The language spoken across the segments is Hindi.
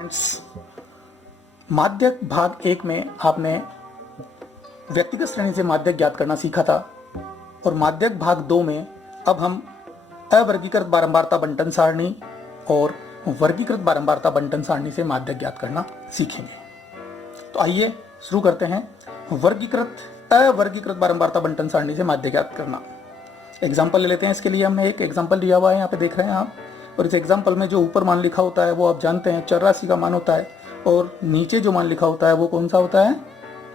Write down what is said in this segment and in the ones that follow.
फ्रेंड्स, माध्यक भाग 1 में आपने व्यक्तिगत श्रेणी से माध्यक ज्ञात करना सीखा था और माध्यक भाग 2 में अब हम अवर्गीकृत बारंबारता बंटन सारणी और वर्गीकृत बारंबारता बंटन सारणी से माध्यक ज्ञात करना सीखेंगे। तो आइए शुरू करते हैं। अवर्गीकृत बारंबारता बंटन सारणी से माध्यक ज्ञात करना। एग्जाम्पल ले लेते हैं। इसके लिए हमने एक एग्जाम्पल लिया हुआ है, यहाँ पे देख रहे हैं आप। और इस एग्जाम्पल में जो ऊपर मान लिखा होता है वो आप जानते हैं चर राशि का मान होता है, और नीचे जो मान लिखा होता है वो कौन सा होता है,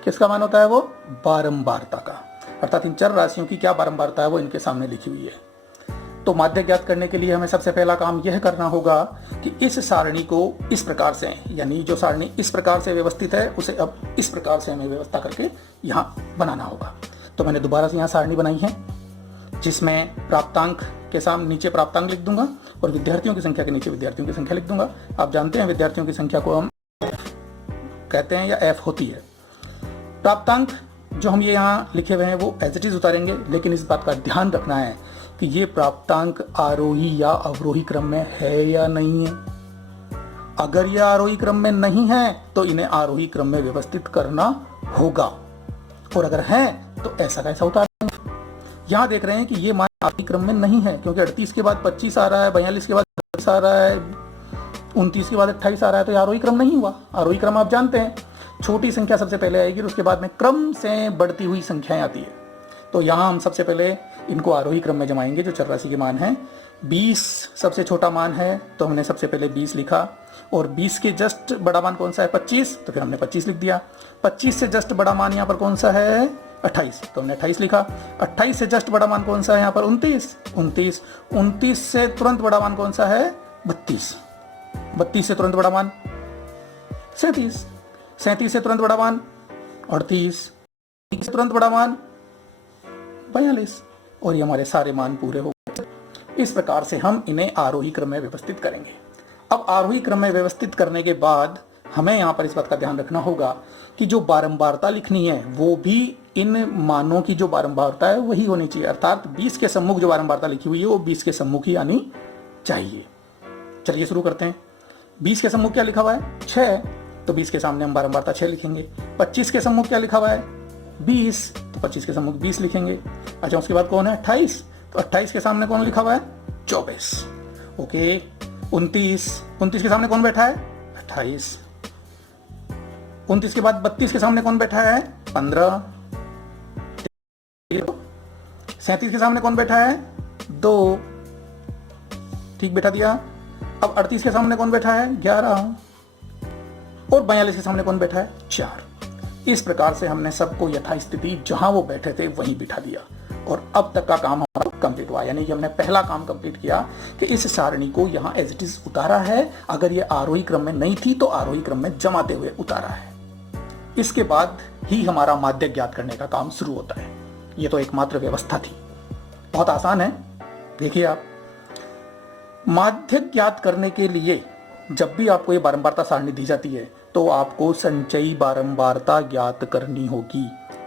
किसका मान होता है, वो बारंबारता का। अर्थात इन चर राशियों की क्या बारंबारता है वो इनके सामने लिखी हुई है। तो माध्य ज्ञात करने के लिए हमें सबसे पहला काम यह करना होगा कि इस सारणी को इस प्रकार से, यानी जो सारणी इस प्रकार से व्यवस्थित है उसे अब इस प्रकार से हमें व्यवस्था करके यहाँ बनाना होगा। तो मैंने दोबारा से यहाँ सारणी बनाई है जिसमें प्राप्तांक के सामने नीचे प्राप्तांक लिख दूंगा और विद्यार्थियों की संख्या के नीचे विद्यार्थियों की संख्या लिख दूंगा। आप जानते हैं विद्यार्थियों की संख्या को हम कहते हैं या एफ होती है। प्राप्तांक जो हम ये यहाँ लिखे हुए हैं वो एज इट इज उतारेंगे, लेकिन इस बात का ध्यान रखना है कि ये प्राप्तांक आरोही या अवरोही क्रम में है या नहीं है। अगर ये आरोही क्रम में नहीं है तो इन्हें आरोही क्रम में व्यवस्थित करना होगा, और अगर है तो ऐसा कैसा उतारेंगे। यहाँ देख रहे हैं कि ये मान आरोही क्रम में नहीं है, क्योंकि 38 के बाद 25 आ रहा है, 42 के बाद 30 आ रहा है, 29 के बाद 28 आ रहा है, तो ये आरोही क्रम नहीं हुआ। आरोही क्रम आप जानते हैं छोटी संख्या सबसे पहले आएगी और उसके बाद में क्रम से बढ़ती हुई संख्याएं आती है। तो यहाँ हम सबसे पहले इनको आरोही क्रम में जमाएंगे। जो चर राशि के मान है 20 सबसे छोटा मान है, तो हमने सबसे पहले 20 लिखा, और 20 के जस्ट बड़ा मान कौन सा है 25, तो फिर हमने 25 लिख दिया। 25 से जस्ट बड़ा मान यहाँ पर कौन सा है 28, तो हमने 28 लिखा। 28 से जस्ट बड़ा मान कौन सा है यहाँ पर 29। 29 से तुरंत बड़ा मान कौन सा है 32। 32 से तुरंत बड़ा मान 37। 37 से तुरंत बड़ा मान 38। से तुरंत बड़ा मान 42, और ये हमारे सारे मान पूरे हो गए। इस प्रकार से हम इन्हें आरोही क्रम में व्यवस्थित करेंगे। अब आरोही क्रम में व्यवस्थित करने के बाद हमें यहाँ पर इस बात का ध्यान रखना होगा कि जो बारंबारता लिखनी है वो भी इन मानों की जो बारंबारता है वही होनी चाहिए। अर्थात 20 के सम्मुख जो बारंबारता लिखी हुई है वो 20 के सम्मुख ही आनी चाहिए। चलिए शुरू करते हैं। 20 के सम्मुख क्या लिखा हुआ है 6, तो 20 के सामने हम बारंबारता 6 लिखेंगे। 25 के सम्मुख क्या लिखा हुआ है 20, तो 25 के सम्मुख 20 लिखेंगे। अच्छा, उसके बाद कौन है 28, तो 28 के सामने कौन लिखा हुआ है 24। ओके, 29 के सामने कौन बैठा है 28। 29 के बाद 32 के सामने कौन बैठा है 15। 37 के सामने कौन बैठा है 2, ठीक बैठा दिया। अब 38 के सामने कौन बैठा है 11, और 42 के सामने कौन बैठा है 4। इस प्रकार से हमने सबको यथास्थिति जहां वो बैठे थे वहीं बिठा दिया, और अब तक का काम हमारा कंप्लीट हुआ। यानी कि हमने पहला काम कंप्लीट किया कि इस सारणी को यहाँ एज इट इज उतारा है। अगर ये आरोही क्रम में नहीं थी तो आरोही क्रम में जमाते हुए उतारा है। इसके बाद ही हमारा माध्यक ज्ञात करने का काम शुरू होता है। ये तो एकमात्र व्यवस्था थी, बहुत आसान है। देखिए आप, माध्यक ज्ञात करने के लिए जब भी आपको ये बारंबारता सारणी दी जाती है तो आपको संचयी बारंबारता ज्ञात करनी होगी।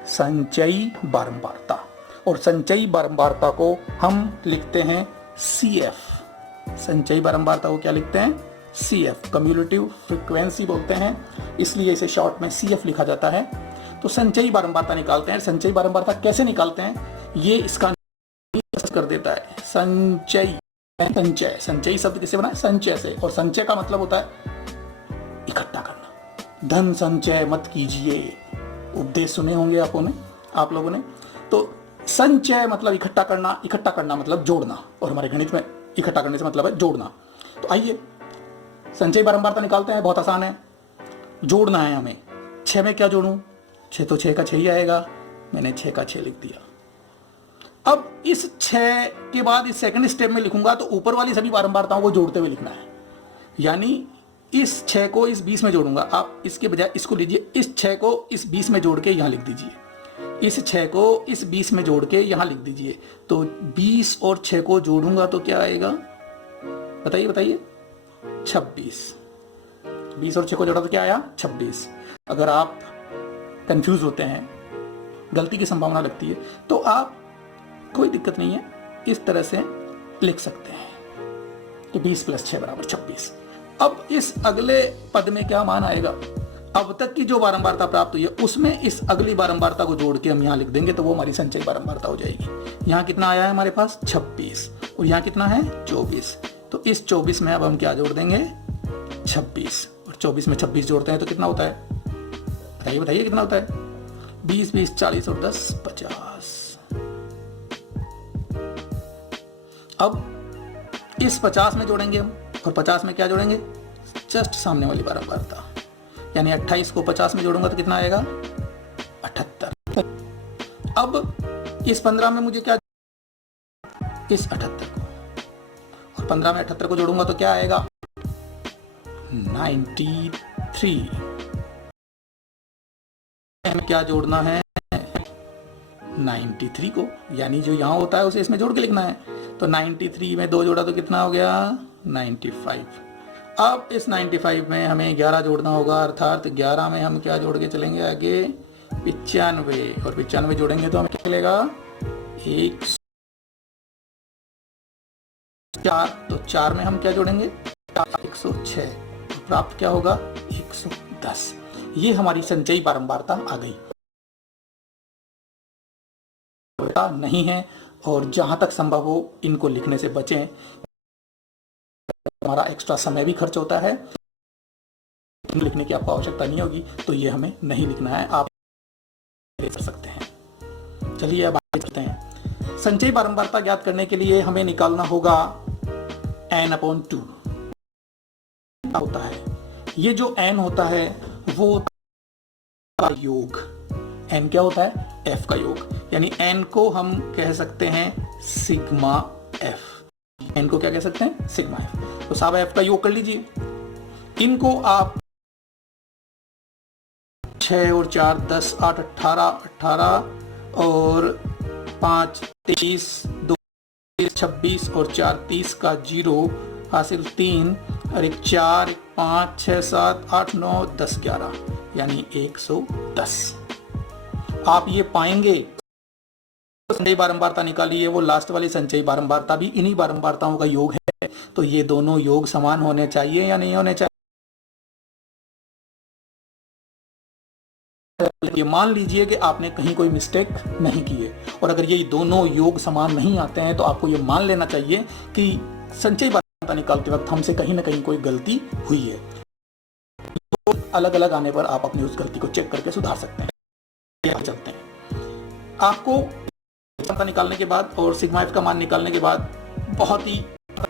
संचयी बारंबारता, और संचयी बारंबारता को हम लिखते हैं CF। संचयी बारंबारता को क्या लिखते हैं CF, कम्युलेटिव फ्रीक्वेंसी बोलते हैं, इसलिए इसे शॉर्ट में CF लिखा जाता है। तो संचयी बारंबारता निकालते हैं। संचयी बारंबारता कैसे निकालते हैं ये इसका कर देता है। संचयी, संचयी शब्द किसे बना है संचय से, और संचय का मतलब होता है इकट्ठा करना। धन संचय मत कीजिए, उपदेश सुने होंगे आप लोगों ने। तो संचय मतलब इकट्ठा करना, इकट्ठा करना मतलब जोड़ना, और हमारे गणित में इकट्ठा करने से मतलब है जोड़ना। तो आइए संचयी बारंबारता निकालते हैं। बहुत आसान है, जोड़ना है हमें। 6 में क्या जोड़ूं, 6 तो 6 का 6 ही आएगा। मैंने 6 का 6 लिख दिया। अब इस 6 के बाद इस सेकंड स्टेप में लिखूंगा तो ऊपर वाली सभी बारंबारताओं को जोड़ते हुए लिखना है। यानी इस 6 को इस 20 में जोड़ूंगा। आप इसके बजाय इसको लीजिए, इस 6 को इस 20 में जोड़ के यहां लिख दीजिए। इस 6 को इस 20 में जोड़ के यहां लिख दीजिए। तो 20 और 6 को जोड़ूंगा तो क्या आएगा, बताइए 26। 20 और 6 को जोड़ा तो क्या आया 26। अगर आप कंफ्यूज होते हैं, गलती की संभावना लगती है, तो आप कोई दिक्कत नहीं है, इस तरह से लिख सकते हैं कि 20 + 6 = 26। अब इस अगले पद में क्या मान आएगा, अब तक की जो बारंबारता प्राप्त हुई है उसमें इस अगली बारंबारता को जोड़ के हम यहाँ लिख देंगे, तो वो हमारी संचयी बारंबारता हो जाएगी। यहाँ कितना आया है हमारे पास 26 और यहाँ कितना है 24, तो इस 24 में अब हम क्या जोड़ देंगे 26, और 24 में 26 जोड़ते हैं तो कितना होता है, बताइए बताइए कितना होता है, 20 20 40 और 10 50। अब इस 50 में जोड़ेंगे हम, और 50 में क्या जोड़ेंगे, जस्ट सामने वाली बारंबारता, यानी 28 को 50 में जोड़ूंगा तो कितना आएगा 78। अब इस 15 में मुझे क्या, इस 78 को, और 15 में 78 को जोड़ूंगा तो क्या आएगा 93। हमें क्या जोड़ना है 93 को, यानी जो यहां होता है उसे इसमें जोड़ के लिखना है, तो 93 में 2 जोड़ा तो कितना हो गया 95। अब इस 95 में हमें 11 जोड़ना होगा, अर्थात 11 में हम क्या जोड़ के चलेंगे आगे 95, और 95 जोड़ेंगे तो हमें क्या मिलेगा 104, तो 4 में हम क्या जोड़ेंगे 106, तो प्राप्त क्या होगा 110। ये हमारी संचयी बारंबारता आ गई नहीं है, और जहां तक संभव हो इनको लिखने से बचें, हमारा एक्स्ट्रा समय भी खर्च होता है, लिखने की आपको आवश्यकता नहीं होगी, तो ये हमें नहीं लिखना है, आप कर सकते हैं। चलिए अब आगे चलते हैं। संचयी बारंबारता ज्ञात करने के लिए हमें निकालना होगा n/2 होता है। ये जो n होता है वो का योग, n क्या होता है f का योग, यानी n को हम कह सकते हैं सिग्मा f, n को क्या कह सकते हैं सिग्मा f। तो साहब f का योग कर लीजिए, इनको आप 6 और 4 10 8 18 18 और 5 23 2 26 और 4 30 का 0 हासिल 3 और 1 4 1 5 6 7 8 9 10 11 यानी 110। आप ये पाएंगे संचयी बारंबारता निकाली है, वो लास्ट वाली संचयी बारंबारता भी इन्हीं बारंबारताओं का योग है, तो ये दोनों योग समान होने चाहिए या नहीं होने चाहिए। ये मान लीजिए कि आपने कहीं कोई मिस्टेक नहीं की है, और अगर ये दोनों योग समान नहीं आते हैं तो आपको ये मान लेना चाहिए कि संचयी बारंबारता निकालते वक्त हमसे कहीं ना कहीं कोई गलती हुई है। तो अलग अलग आने पर आप अपनी उस गलती को चेक करके सुधार सकते हैं। चलते हैं, आपको बारंबारता निकालने के बाद और सिग्मा एफ का मान निकालने के बाद बहुत ही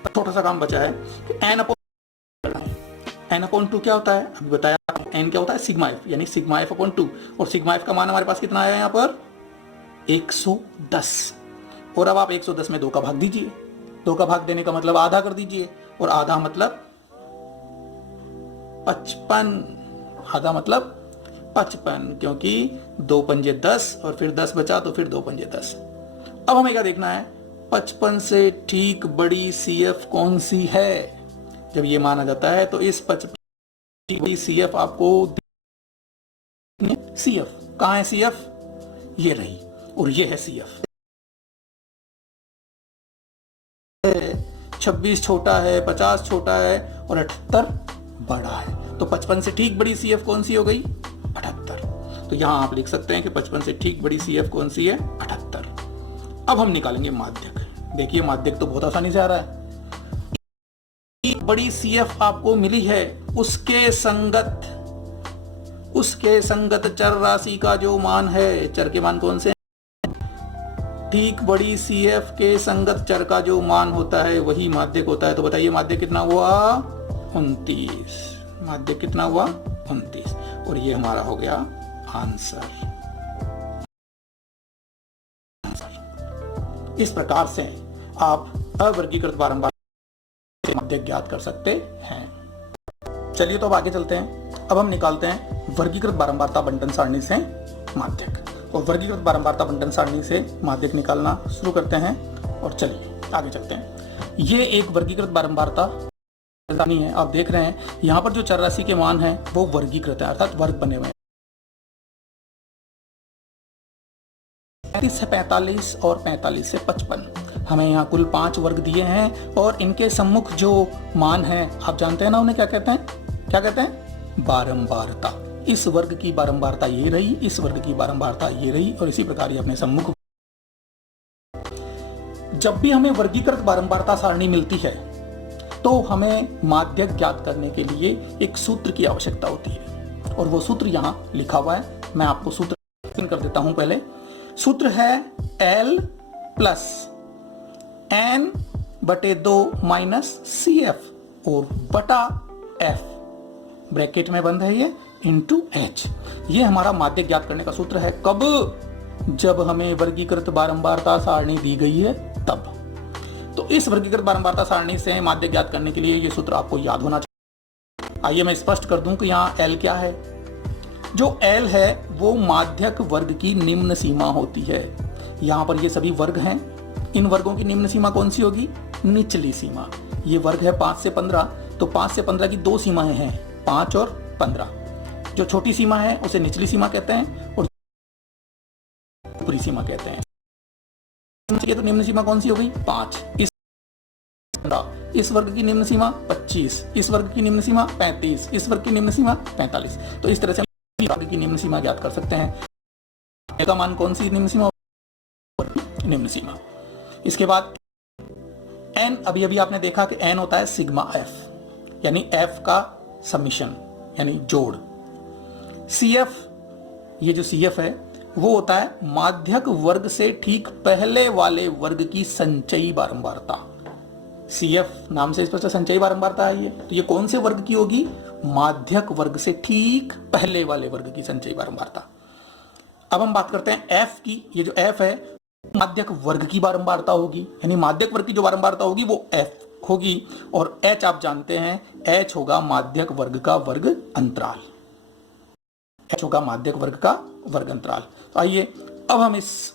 छोटा सा काम बचा है कि n/2 क्या होता है, अभी बताया n क्या होता है सिग्मा एफ, यानी सिग्मा f/2, और सिग्मा एफ का मान हमारे पास कितना आया यहाँ पर 110। और अब आप 110 में 2 का भाग दीजिए, 2 का भाग देने का मतलब आधा कर दीजिए, और आधा मतलब 55, आधा मतलब 55, क्योंकि 2 पंजे 10 और फिर 10 बचा तो फिर 2 पंजे 10। अब हमें क्या देखना है 55 से ठीक बड़ी CF कौन सी है। जब ये माना जाता है तो इस 55 की बड़ी CF आपको CF कहाँ है, CF ये रही, और ये है CF। 26 छोटा है, 50 छोटा है और 78 बड़ा है, तो 55 से ठीक बड़ी CF कौन सी हो गई 78। तो यहां आप लिख सकते हैं कि 55 से ठीक बड़ी CF कौन सी है 78। अब हम निकालेंगे माध्यक। देखिए माध्यक तो बहुत आसानी से आ रहा है। एक बड़ी CF आपको मिली है, उसके संगत चर राशि का जो मान है, चर के मान कौन से हैं? ठीक बड़ी CF के संगत चर का जो मान होता है वही माध्यक होता है। तो बताइए माध्यक कितना हुआ 29, माध्यक कितना हुआ 29, और ये हमारा हो गया आंसर। इस प्रकार से आप अवर्गीकृत बारंबारता माध्यक ज्ञात कर सकते हैं। चलिए तो अब आगे चलते हैं। अब हम निकालते हैं वर्गीकृत बारंबारता बंटन सारणी से माध्यक, और वर्गीकृत बारंबारता बंटन सारणी से माध्यक निकालना शुरू करते हैं। और चलिए आगे चलते हैं। ये एक वर्गीकृत बारंबारता सारणी है। आप देख रहे हैं यहाँ पर जो चर राशि के मान हैं वो वर्गीकृत है, अर्थात वर्ग बने हुए हैं। 35 से 45 और 45 से 55। हमें यहाँ कुल 5 वर्ग दिए हैं और इनके सम्मुख जो मान है आप जानते हैं ना, उन्हें क्या कहते हैं? क्या कहते हैं? बारंबारता। इस वर्ग की बारंबारता ये रही, इस वर्ग की बारंबारता ये रही, और इसी प्रकार ये अपने सम्मुख। जब भी हमें वर्गीकृत बारंबारता सारणी मिलती है तो हमें माध्यक ज्ञात करने के लिए एक सूत्र की आवश्यकता होती है, और वो सूत्र यहाँ लिखा हुआ है। मैं आपको सूत्र कर देता हूं। पहले सूत्र है L प्लस N बटे 2 माइनस CF और बटा F, ब्रैकेट में बंद है ये, इंटू H। ये हमारा माध्यक ज्ञात करने का सूत्र है। कब? जब हमें वर्गीकृत बारंबारता सारणी दी गई है तब। तो इस वर्गीकृत बारंबारता सारणी से माध्यक ज्ञात करने के लिए ये सूत्र आपको याद होना चाहिए। आइए मैं स्पष्ट कर दूं कि यहाँ L क्या है। जो L है वो माध्यक वर्ग की निम्न सीमा होती है। यहाँ पर ये सभी वर्ग हैं। इन वर्गों की निम्न सीमा कौन सी होगी? निचली सीमा। ये वर्ग है 5 से 15, तो 5 से 15 की 2 सीमाएं हैं, 5 और 15। जो छोटी सीमा है उसे निचली सीमा कहते हैं और ऊपरी सीमा कहते हैं। तो निम्न सीमा कौन सी हो गई? 5। इस वर्ग की निम्न सीमा 25, इस वर्ग की निम्न सीमा 35, इस वर्ग की निम्न सीमा 45। तो इस तरह से वर्ग की निम्न सीमा ज्ञात कर सकते हैं। का मान कौन सी निम्न सीमा? निम्न सीमा। इसके बाद n, अभी अभी आपने देखा कि n होता है सिग्मा f, यानी f का समीशन यानी जोड़। CF, ये जो CF है वो होता है माध्यक वर्ग से ठीक पहले वाले वर्ग की संचयी बारंबारता। CF नाम से स्पष्ट संचयी बारंबारता है ये। तो ये कौन से वर्ग की होगी? माध्यक वर्ग से ठीक पहले वाले वर्ग की संचयी बारंबारता। अब हम बात करते हैं F की। ये जो F है माध्यक वर्ग की बारंबारता होगी, यानी माध्यक वर्ग की जो बारंबारता होगी वो F होगी। और H आप जानते हैं, H होगा माध्यक वर्ग का वर्ग अंतराल। H होगा माध्यक वर्ग का वर्ग अंतराल। तो आइए अब हम इस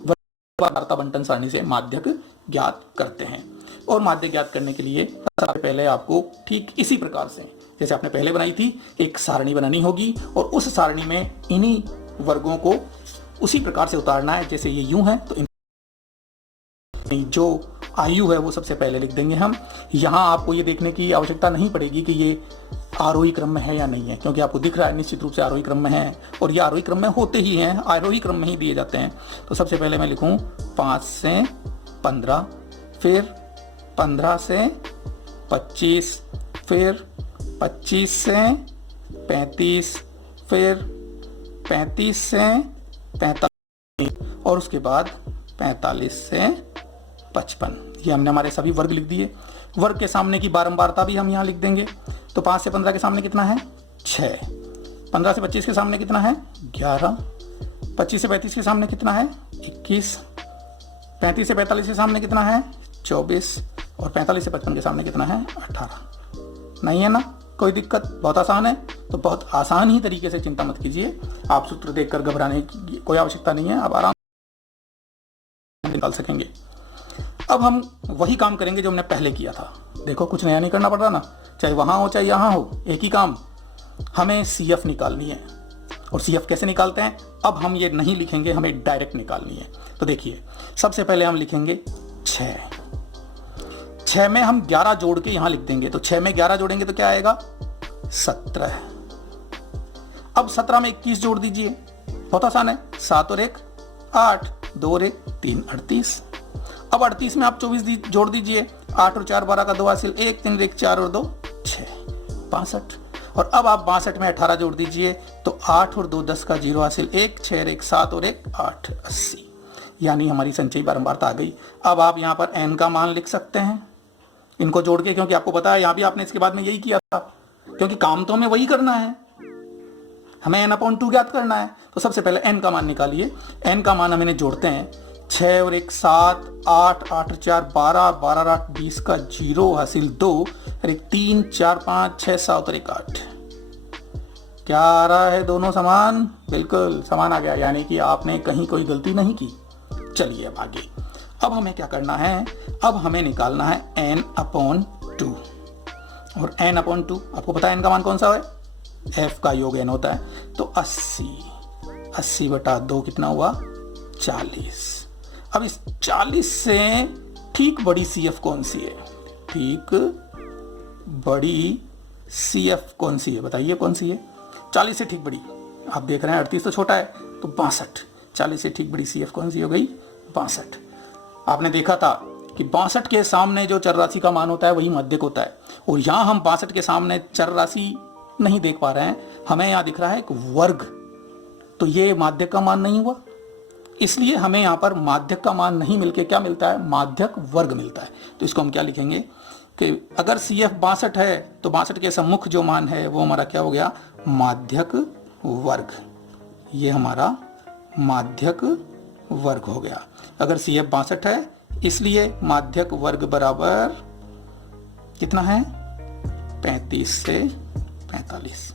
बारंबारता बंटन सारणी से माध्यक ज्ञात करते हैं। और माध्यक ज्ञात करने के लिए सबसे पहले आपको ठीक इसी प्रकार से जैसे आपने पहले बनाई थी एक सारणी बनानी होगी, और उस सारणी में इन्हीं वर्गों को उसी प्रकार से उतारना है। जैसे ये यूं है तो जो आयु है वो सबसे पहले लिख देंगे हम। यहाँ आपको ये देखने की आवश्यकता नहीं पड़ेगी कि ये आरोही क्रम में है या नहीं है, क्योंकि आपको दिख रहा है निश्चित रूप से आरोही क्रम में है, और ये आरोही क्रम में होते ही हैं, आरोही क्रम में ही दिए जाते हैं। तो सबसे पहले मैं लिखूं 5 से 15, फिर 15 से 25, फिर 25 से 35, फिर 35 से 45, और उसके बाद 45 से 55। ये हमने हमारे सभी वर्ग लिख दिए। वर्ग के सामने की बारंबारता भी हम यहाँ लिख देंगे। तो 5 से 15 के सामने कितना है? 6। 15 से 25 के सामने कितना है? 11। 25 से 35 के सामने कितना है? 21। 35 से 45 के सामने कितना है? 24। और 45 से 55 के सामने कितना है? 18। नहीं है ना कोई दिक्कत? बहुत आसान है। तो बहुत आसान ही तरीके से, चिंता मत कीजिए, आप सूत्र देखकर घबराने की कोई आवश्यकता नहीं है, आप आराम से निकाल सकेंगे। अब हम वही काम करेंगे जो हमने पहले किया था। देखो कुछ नया नहीं करना पड़ रहा ना, चाहे वहां हो चाहे यहां हो, एक ही काम। हमें CF निकालनी है। और CF कैसे निकालते हैं? अब हम ये नहीं लिखेंगे, हमें डायरेक्ट निकालनी है। तो देखिए सबसे पहले हम लिखेंगे 6। 6 में हम 11 जोड़ के यहां लिख देंगे। तो 6 में 11 जोड़ेंगे तो क्या आएगा? 17। अब 17 में 21 जोड़ दीजिए, बहुत आसान है। 7 और 1 8, 2 और 1 3, 38। अब 38 में आप 24 जोड़ दीजिए। 8 और 4 12 का 2 हासिल 1, 3 1 4 और 2 6, 62। और अब आप 62 में 18 जोड़ दीजिए। तो 8 और 2 10 का 0 हासिल 1, 6 और 1 7 और 1 8, 80। यानी हमारी संचयी बारंबारता आ गई। अब आप यहाँ पर n का मान लिख सकते हैं इनको जोड़ के, क्योंकि आपको पता है यहाँ भी आपने इसके बाद में यही किया था, क्योंकि काम तो हमें वही करना है, हमें n/2 ज्ञात करना है। तो सबसे पहले n का मान निकालिए। n का मान हम इन्हें जोड़ते हैं। 6 और 1 7, 8 8 और 4 12, 12 और 8 20 का 0 हासिल 2 और 1 3 4 5 6 7 और 1 8। क्या आ रहा है? दोनों समान? बिल्कुल समान आ गया, यानी कि आपने कहीं कोई गलती नहीं की। चलिए अब आगे। अब हमें क्या करना है? अब हमें निकालना है n/2। और n/2 आपको पता है n का मान कौन सा है? f का योग n होता है। तो 80 बटा 2 कितना हुआ? 40। अब इस 40 से ठीक बड़ी CF कौन सी है? ठीक बड़ी CF कौन सी है? बताइए कौन सी है? 40 से ठीक बड़ी, आप देख रहे हैं 38 तो छोटा है, तो 62। 40 से ठीक बड़ी CF कौन सी हो गई? 62। आपने देखा था कि 62 के सामने जो चरराशि का मान होता है वही माध्यक होता है, और यहाँ हम 62 के सामने चरराशि नहीं देख पा रहे हैं, हमें यहाँ दिख रहा है एक वर्ग, तो ये माध्यक का मान नहीं हुआ, इसलिए हमें यहाँ पर माध्यक का मान नहीं मिलके क्या मिलता है? माध्यक वर्ग मिलता है। तो इसको हम क्या लिखेंगे कि अगर CF 62 है तो 62 के सम्मुख जो मान है वो हमारा क्या हो गया? माध्यक वर्ग। ये हमारा माध्यक वर्ग हो गया। अगर CF 62 है इसलिए माध्यक वर्ग बराबर कितना है? 35 से 45।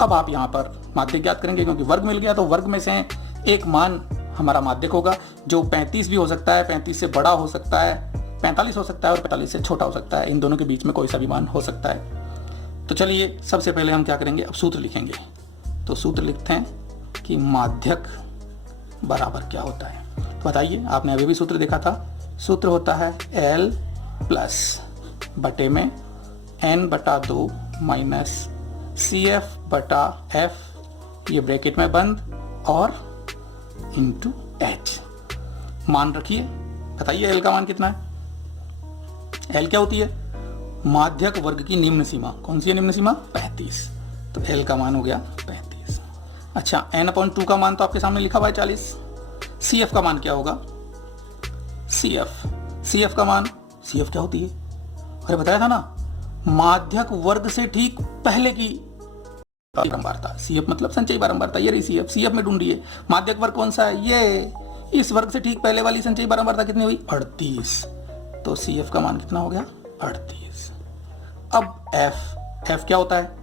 अब आप यहां पर माध्यक ज्ञात करेंगे, क्योंकि वर्ग मिल गया तो वर्ग में से एक मान हमारा माध्यक होगा, जो 35 भी हो सकता है, 35 से बड़ा हो सकता है, 45 हो सकता है और 45 से छोटा हो सकता है। इन दोनों के बीच में कोई सा भी मान हो सकता है। तो चलिए सबसे पहले हम क्या करेंगे? अब सूत्र लिखेंगे। तो सूत्र लिखते हैं कि माध्यक बराबर क्या होता है। तो बताइए, आपने अभी भी सूत्र देखा था। सूत्र होता है L प्लस बटे में N/2 माइनस CF/F, ये ब्रैकेट में बंद, और इंटू H। मान रखिए, बताइए L का मान कितना है? L क्या होती है? माध्यक वर्ग की निम्न सीमा। कौन सी है निम्न सीमा? 35। तो L का मान हो गया 35। अच्छा, N/2 का मान तो आपके सामने लिखा हुआ है 40। CF का मान क्या होगा? CF का मान, CF क्या होती है? अरे बताया था ना, माध्यक वर्ग से ठीक पहले की बारंबारता। CF मतलब संचयी बारंबारता। ये रही CF में ढूंढ रही है। माध्यक वर्ग कौन सा है? ये। इस वर्ग से ठीक पहले वाली संचयी बारंबारता कितनी हुई? 38। तो CF का मान कितना हो गया? 38। अब F क्या होता है?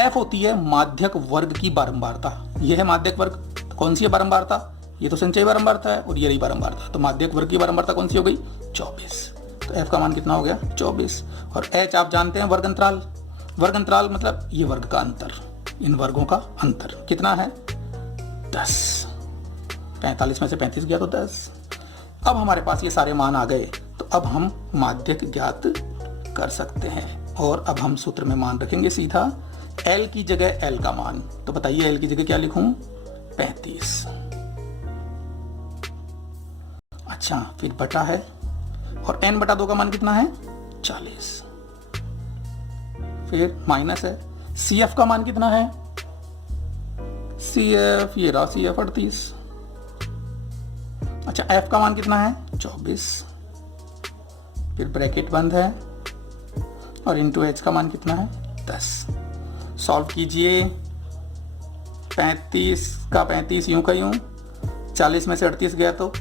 F होती है माध्यक वर्ग की बारंबारता। यह है माध्यक वर्ग। तो कौन सी है बारंबारता? ये तो संचयी बारंबारता है और ये रही बारंबारता। तो माध्यक वर्ग की बारंबारता कौन सी हो गई? 24। तो F का मान कितना हो गया? 24। और H आप जानते हैं वर्ग अंतराल। वर्ग अंतराल मतलब ये वर्ग का अंतर, इन वर्गों का अंतर कितना है? 10। 45 में से 35 गया तो 10। अब हमारे पास ये सारे मान आ गए, तो अब हम माध्यक ज्ञात कर सकते हैं। और अब हम सूत्र में मान रखेंगे सीधा L की जगह L का मान। तो बताइए L की जगह क्या लिखूं? 35। अच्छा, फिर बटा है, और N/2 का मान कितना है? 40। फिर माइनस है, CF का मान कितना है? CF, ये रहा CF 38। अच्छा, F का मान कितना है? 24। फिर ब्रैकेट बंद है, और इंटू H का मान कितना है? 10। सॉल्व कीजिए। 35 का 35 यूं का यूं, 40 में से 38 गया तो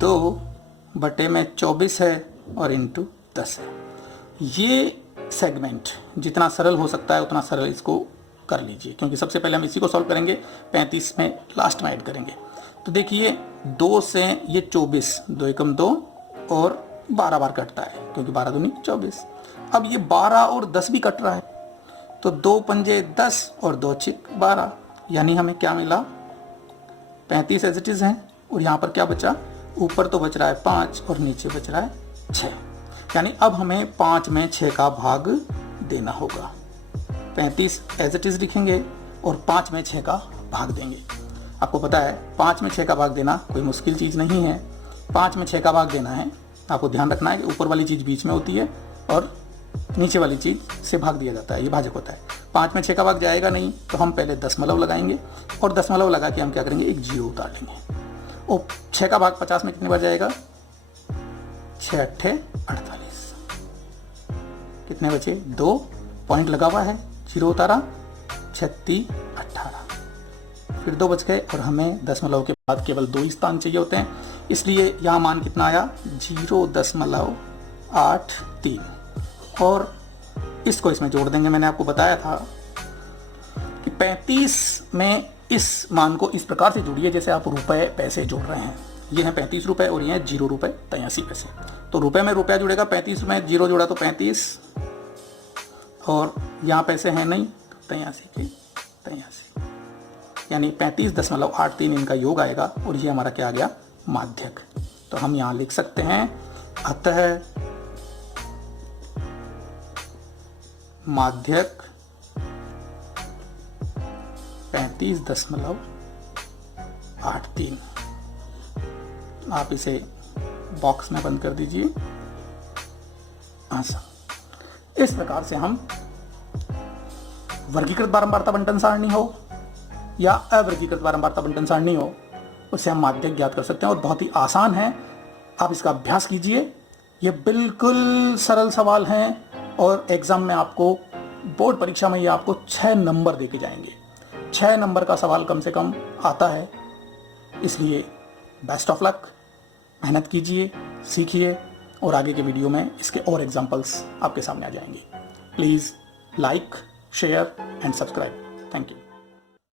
2 बटे में 24 है, और इंटू 10 है। ये सेगमेंट जितना सरल हो सकता है उतना सरल इसको कर लीजिए, क्योंकि सबसे पहले हम इसी को सॉल्व करेंगे, 35 में लास्ट में ऐड करेंगे। तो देखिए 2 से ये 24, 2 एकम 2, और 12 बार कटता है, क्योंकि 12 दूनी 24। अब ये 12 और 10 भी कट रहा है, तो 2 पंजे 10 और 2 छिक 12, यानी हमें क्या मिला? 35 एज इट इज है, और यहाँ पर क्या बचा? ऊपर तो बच रहा है 5 और नीचे बच रहा है 6, यानी अब हमें 5 में 6 का भाग देना होगा। 35 एज इट इज लिखेंगे और 5 में 6 का भाग देंगे। आपको पता है 5 में 6 का भाग देना कोई मुश्किल चीज़ नहीं है। 5 में 6 का भाग देना है, आपको ध्यान रखना है कि ऊपर वाली चीज़ बीच में होती है और नीचे वाली चीज़ से भाग दिया जाता है, ये भाजक होता है। 5 में 6 का भाग जाएगा नहीं, तो हम पहले दशमलव लगाएंगे, और दशमलव लगा के हम क्या करेंगे? एक जीरो उतार लेंगे। और 6 का भाग 50 में कितनी बार जाएगा? 6 अट्ठे 48। कितने बचे? 2 पॉइंट लगा हुआ है, जीरो उतारा, 36 18। फिर 2 बच गए, और हमें दशमलव के बाद केवल 2 स्थान चाहिए होते हैं, इसलिए यहाँ मान कितना आया? 0.83। और इसको इसमें जोड़ देंगे। मैंने आपको बताया था कि 35 में इस मान को इस प्रकार से जोड़िए जैसे आप रुपए पैसे जोड़ रहे हैं। ये हैं 35 रुपए और ये हैं 0 रुपए 83 पैसे। तो रुपए में रुपया जुड़ेगा, 35 में 0 जोड़ा तो 35, और यहाँ पैसे हैं नहीं, 83 के 83, यानी 35.83 इनका योग आएगा, और ये हमारा क्या आ गया? माध्यक। तो हम यहाँ लिख सकते हैं अतः माध्यक 35.83। आप इसे बॉक्स में बंद कर दीजिए। ऐसा इस प्रकार से हम वर्गीकृत बारंबारता बंटन सारणी हो या अवर्गीकृत बारंबारता बंटन सारणी हो, उससे हम माध्यक ज्ञात कर सकते हैं और बहुत ही आसान है। आप इसका अभ्यास कीजिए, ये बिल्कुल सरल सवाल हैं और एग्जाम में आपको, बोर्ड परीक्षा में ये आपको 6 नंबर देके जाएंगे। 6 नंबर का सवाल कम से कम आता है, इसलिए बेस्ट ऑफ लक। मेहनत कीजिए, सीखिए और आगे के वीडियो में इसके और एग्जाम्पल्स आपके सामने आ जाएंगे। Please like, share and subscribe. Thank you.